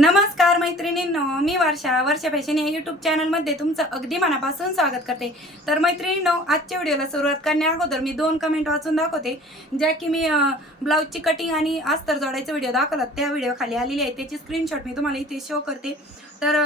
नमस्कार मैत्रिणींनो मी वर्षा वर्षा फॅशन या यूट्यूब चॅनलमध्ये तुमचं अगदी मनापासून स्वागत करते. तर मैत्रिणींनो आजच्या व्हिडिओला सुरुवात करण्या अगोदर मी दोन कमेंट वाचून दाखवते ज्या की मी ब्लाऊजची कटिंग आणि अस्तर जोडायचा व्हिडिओ दाखवला त्या व्हिडिओ खाली आलेली आहे. त्याची स्क्रीनशॉट मी तुम्हाला इथे शो करते. तर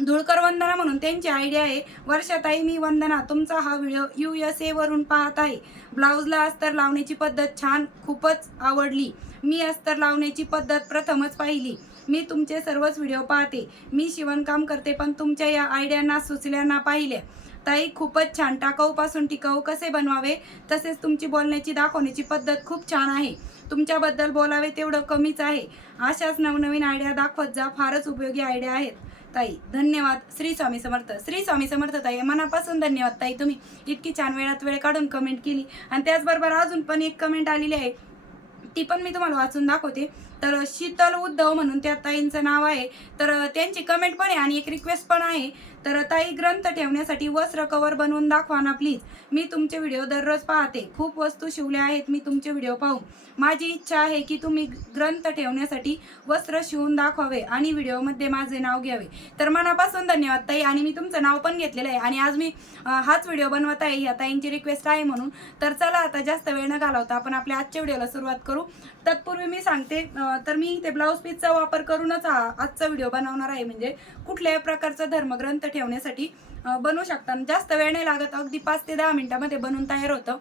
धुळकर वंदना म्हणून त्यांची आयडिया आहे वर्षाताई मी वंदना तुमचा हा व्हिडिओ यू एस एवरून पाहत आहे. ब्लाऊजला अस्तर लावण्याची पद्धत छान खूपच आवडली. मी अस्तर लावण्याची पद्धत प्रथमच पाहिली. मी तुमचे सर्वच व्हिडिओ पाहते. मी शिवणकाम करते पण तुमच्या या आयडियांना सुचल्यांना पाहिल्या. ताई खूपच छान. टाकाऊपासून टिकाऊ कसे बनवावे? तसेच तुमची बोलण्याची दाखवण्याची पद्धत खूप छान आहे. तुमच्याबद्दल बोलावे तेवढं कमीच आहे. अशाच नवनवीन आयडिया दाखवत जा. फारच उपयोगी आयडिया आहेत. ताई धन्यवाद. श्री स्वामी समर्थ. श्री स्वामी समर्थ ताई मनापासून धन्यवाद ताई तुम्ही. इतकी छान वेळात वेळ काढून कमेंट केली. आणि त्याचबरोबर अजून पण एक कमेंट आलेली आहे. ती पण मी तुम्हाला वाचून दाखवते. तर शीतल उद्धव म्हणून त्या ताईंचं नाव आहे. तर त्यांची कमेंट पण आहे आणि एक रिक्वेस्ट पण आहे. तर ताई ग्रंथ ठेवण्यासाठी वस्त्र कवर बनवून दाखवा ना प्लीज मी तुमचे व्हिडिओ दररोज पाहते. खूप वस्तू शिवल्या आहेत मी तुमचे व्हिडिओ पाहू. माझी इच्छा आहे की तुम्ही ग्रंथ ठेवण्यासाठी वस्त्र शिवून दाखवावे आणि व्हिडिओमध्ये माझे नाव घ्यावे. तर मनापासून धन्यवाद ताई आणि मी तुमचं नाव पण घेतलेलं आहे. आणि आज मी हाच व्हिडिओ बनवत आहे. या ताईंची रिक्वेस्ट आहे म्हणून. तर चला आता जास्त वेळ न घालवता आपण आपल्या आजच्या व्हिडिओला सुरुवात करू. तत्पूर्वी मी सांगते तर मी ते ब्लाऊज पीसचा वापर करूनच हा आजचा व्हिडिओ बनवणार आहे. म्हणजे कुठल्याही प्रकारचा धर्मग्रंथ ठेवण्यासाठी बनवू शकता. जास्त वेळ नाही लागत अगदी पाच ते दहा मिनटामध्ये बनवून तयार होतं.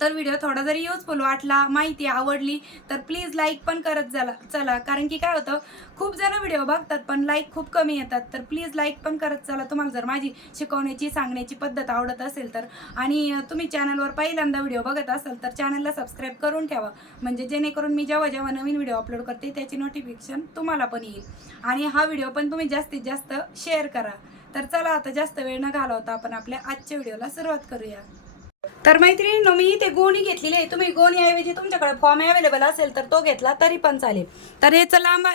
तर व्हिडिओ थोडा जरी युजफुल वाटला माहिती आवडली तर प्लीज लाईक पण करत झाला चला. कारण की काय होतं खूप जण व्हिडिओ बघतात पण लाईक खूप कमी येतात. तर प्लीज लाईक पण करत चला. तुम्हाला जर माझी शिकवण्याची सांगण्याची पद्धत आवडत असेल तर. आणि तुम्ही चॅनलवर पहिल्यांदा व्हिडिओ बघत असाल तर चॅनलला सबस्क्राईब करून ठेवा. म्हणजे जेणेकरून मी जेव्हा जेव्हा नवीन व्हिडिओ अपलोड करते त्याची नोटिफिकेशन तुम्हाला पण येईल. आणि हा व्हिडिओ पण तुम्ही जास्तीत जास्त शेअर करा. तर चला आता जास्त वेळ न घालवता आपण आपल्या आजच्या व्हिडिओला सुरुवात करूया. तर मैत्रिणींनो मी इथे गोणी घेतलेली आहे. तुम्ही गोणीऐवजी तुमच्याकडे फॉर्म अवेलेबल असेल तर तो घेतला तरी पण चालेल. तर याचं लांब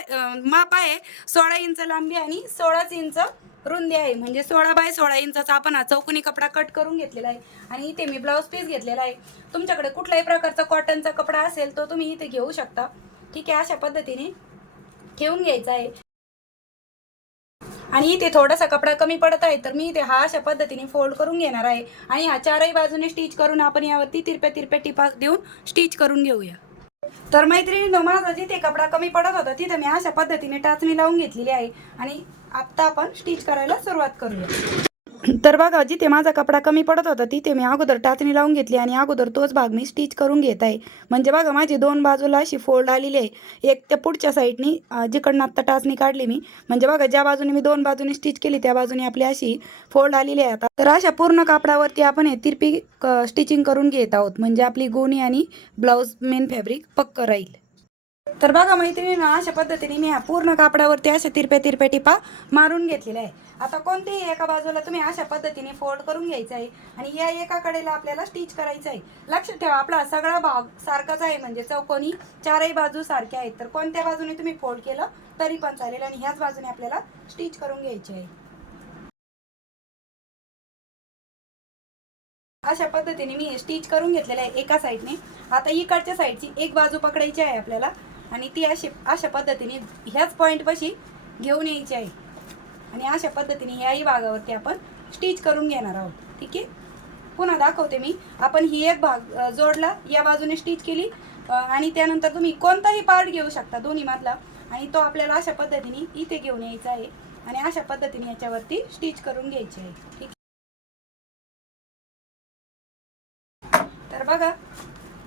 माप आहे सोळा इंच लांबी आणि सोळाच इंच रुंदी आहे. म्हणजे सोळा बाय सोळा इंचाचा आपण हा चौकोनी कपडा कट करून घेतलेला आहे. आणि इथे मी ब्लाऊज पीस घेतलेला आहे. तुमच्याकडे कुठल्याही प्रकारचा कॉटनचा कपडा असेल तो तुम्ही इथे घेऊ शकता. ठीक आहे अशा पद्धतीने ठेवून घ्यायचा आहे. आणि इथे थोडासा कपडा कमी पडत आहे तर मी इथे हा अशा पद्धतीने फोल्ड करून घेणार आहे. आणि हा चारही बाजूने स्टिच करून आपण यावरती तिरप्या तिरप्या टिपा देऊन स्टिच करून घेऊया. तर मैत्रिणींनो माझा जिथे कपडा कमी पडत होता तिथे मी अशा पद्धतीने टाचणी लावून घेतलेली आहे. आणि आत्ता आपण स्टिच करायला सुरुवात करूया. तर बघा जिथे माझा कपडा कमी पडत होता तिथे मी अगोदर टाचणी लावून घेतली आणि अगोदर तोच भाग मी स्टिच करून घेत आहे. म्हणजे बघा माझी दोन बाजूला अशी फोल्ड आलेली आहे. एक त्या पुढच्या साईडनी जिकडनं आत्ता टाचणी काढली मी. म्हणजे बघा ज्या बाजूने मी दोन बाजूने स्टिच केली त्या बाजूने आपली अशी फोल्ड आलेली आहे आता. तर अशा पूर्ण कापडावरती आपण हे तिरपी स्टिचिंग करून घेत आहोत. म्हणजे आपली गोणी आणि ब्लाऊज मेन फॅब्रिक पक्क राहील. तर बघा मैत्रिणीनं अशा पद्धतीने मी ह्या पूर्ण कापडावरती अशा तिरप्या तिरप्या टिपा मारून घेतलेल्या आहे. आता कोणतेही एका बाजूला तुम्ही अशा पद्धतीने फोल्ड करून घ्यायचं आहे आणि या एका कडेला आपल्याला स्टिच करायचं आहे. लक्षात ठेवा आपला सगळा भाग सारखाच आहे म्हणजे चौकोनी चारही बाजू सारख्या आहेत. तर कोणत्या बाजूने तुम्ही फोल्ड केलं तरी पण चालेल आणि ह्याच बाजूने आपल्याला स्टिच करून घ्यायची आहे. अशा पद्धतीने मी स्टिच करून घेतलेलं आहे एका साईडने आता इकडच्या साईडची एक बाजू पकडायची आहे आपल्याला. आणि ती अशी अशा पद्धतीने ह्याच पॉईंटपाशी घेऊन यायची आहे. आणि अशा पद्धतीने ह्याही भागावरती आपण स्टिच करून घेणार आहोत. ठीक आहे? पुन्हा दाखवते मी. आपण ही एक भाग जोडला या बाजूने स्टिच केली आणि त्यानंतर तुम्ही कोणताही पार्ट घेऊ शकता दोन्ही मधला. आणि तो आपल्याला अशा पद्धतीने इथे घेऊन यायचा आहे. आणि अशा पद्धतीने याच्यावरती स्टिच करून घ्यायची आहे. ठीक तर बघा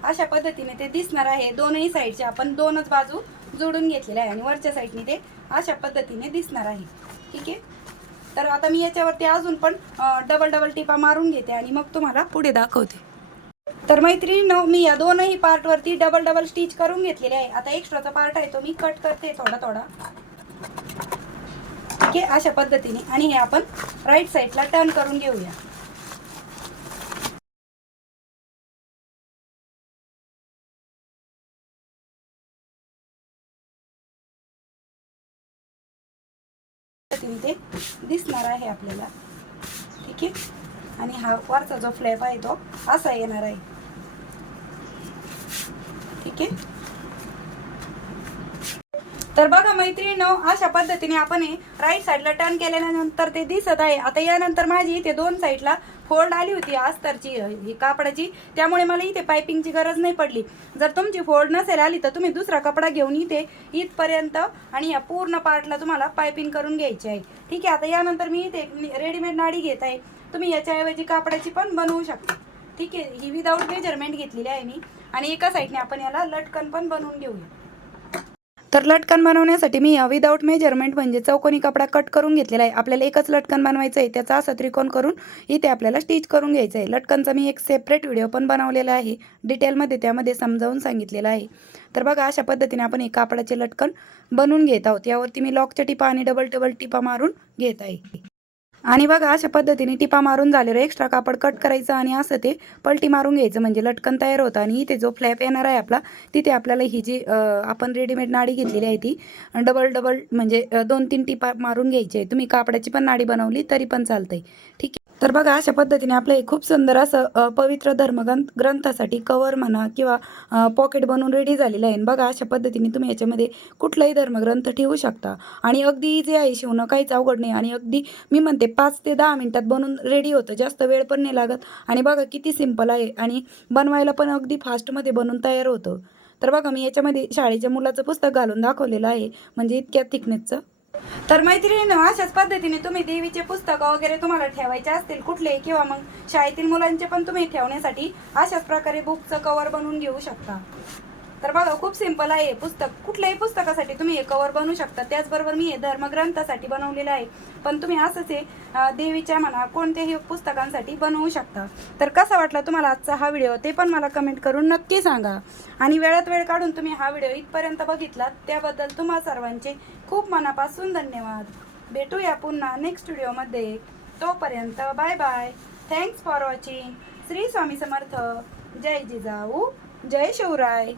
अशा पद्धतीने ते दिसणार आहे. दोनही साईडचे आपण दोनच बाजू जोडून घेतलेले आहे आणि वरच्या साईडने ते अशा पद्धतीने दिसणार आहे. ठीक आहे? तर आता मी याच्यावरती अजून पण डबल डबल टिपा मारून घेते आणि मग तुम्हाला पुढे दाखवते. तर मैत्रिणीनं मी या दोनही पार्टवरती डबल डबल स्टिच करून घेतलेले आहे. आता एक्स्ट्राचा पार्ट आहे तो मी कट करते थोडा थोडा. ठीक आहे? अशा पद्धतीने. आणि हे आपण राईट साईडला टर्न करून घेऊया. पद्धतीने ते दिसणार आहे आपल्याला. ठीक आहे? आणि हा वरचा जो फ्लॅप आहे तो असा येणार आहे. ठीक आहे? तर बघा मैत्रिणीनो अशा पद्धतीने आपण हे राईट साईडला टर्न केल्यानंतर ते दिसत आहे. आता यानंतर माझी इथे दोन साईडला फोल्ड आली होती अस्तरची ही कापडाची. त्यामुळे मला इथे पायपिंगची गरज नाही पडली. जर तुमची फोल्ड नसेल आली तर तुम्ही दुसरा कपडा घेऊन इथे इथपर्यंत आणि या पूर्ण पार्टला तुम्हाला पायपिंग करून घ्यायची आहे. ठीक आहे आता यानंतर मी इथे रेडीमेड नाडी घेत आहे. तुम्ही याच्याऐवजी कापडाची पण बनवू शकता. ठीक आहे ही विदाऊट मेजरमेंट घेतलेली आहे मी. आणि एका साईडने आपण याला लटकन पण बनवून घेऊया. तर लटकन बनवण्यासाठी मी विदाऊट मेजरमेंट म्हणजे चौकोनी कपडा कट करून घेतलेला आहे. आपल्याला एकच लटकन बनवायचं आहे त्याचा असा त्रिकोण करून इथे आपल्याला स्टिच करून घ्यायचं आहे लटकनचा मी एक सेपरेट व्हिडिओ पण बनवलेला आहे. डिटेलमध्ये त्यामध्ये समजावून सांगितलेलं आहे. तर बघा अशा पद्धतीने आपण हे कापडाचे लटकन बनवून घेत आहोत. यावरती मी लॉकच्या टिपा आणि डबल डबल टिपा मारून घेत आहे. आणि बघा अशा पद्धतीने टिपा मारून झालेलं एक्स्ट्रा कापड कट करायचं आणि असं ते पलटी मारून घ्यायचं. म्हणजे लटकन तयार होतं. आणि इथे जो फ्लॅप येणार आहे आपला तिथे आपल्याला ही जी आपण रेडीमेड नाडी घेतलेली आहे ती डबल डबल म्हणजे दोन तीन टिपा मारून घ्यायची आहे. तुम्ही कापडाची पण नाडी बनवली तरी पण चालतंय. ठीक आहे? तर बघा अशा पद्धतीने आपलं हे खूप सुंदर असं पवित्र धर्मग्रंथ ग्रंथासाठी कवर म्हणा किंवा पॉकेट बनवून रेडी झालेलं आहे. आणि बघा अशा पद्धतीने तुम्ही याच्यामध्ये कुठलाही धर्मग्रंथ ठेवू शकता. आणि अगदी इझी आहे शिवणं काहीच अवघड नाही. आणि अगदी मी म्हणते पाच ते दहा मिनटात बनून रेडी होतं. जास्त वेळ पण नाही लागत. आणि बघा किती सिंपल आहे. आणि बनवायला पण अगदी फास्टमध्ये बनवून तयार होतं. तर बघा मी याच्यामध्ये शाळेच्या मुलाचं पुस्तक घालून दाखवलेलं आहे. म्हणजे इतक्या थिकनेसचं तर मैत्रिणीनं अशाच पद्धतीने तुम्ही देवीचे पुस्तकं वगैरे तुम्हाला ठेवायचे असतील कुठले किंवा मग शाळेतील मुलांचे पण तुम्ही ठेवण्यासाठी अशाच प्रकारे बुकचं कवर बनवून घेऊ शकता. तर बघा खूप सिंपल आहे हे पुस्तक. कुठल्याही पुस्तकासाठी तुम्ही हे कवर बनवू शकता. त्याचबरोबर मी हे धर्मग्रंथासाठी बनवलेलं आहे. पण तुम्ही असंच हे देवीच्या म्हणा कोणत्याही पुस्तकांसाठी बनवू शकता. तर कसा वाटला तुम्हाला आजचा हा व्हिडिओ ते पण मला कमेंट करून नक्की सांगा. आणि वेळात वेळ काढून तुम्ही हा व्हिडिओ इथपर्यंत बघितलात त्याबद्दल तुम्हा सर्वांचे खूप मनापासून धन्यवाद. भेटूया पुन्हा नेक्स्ट व्हिडिओमध्ये तोपर्यंत bye bye thanks for watching Shri Swami Samarth. जय जिजाऊ. जय शिवराय.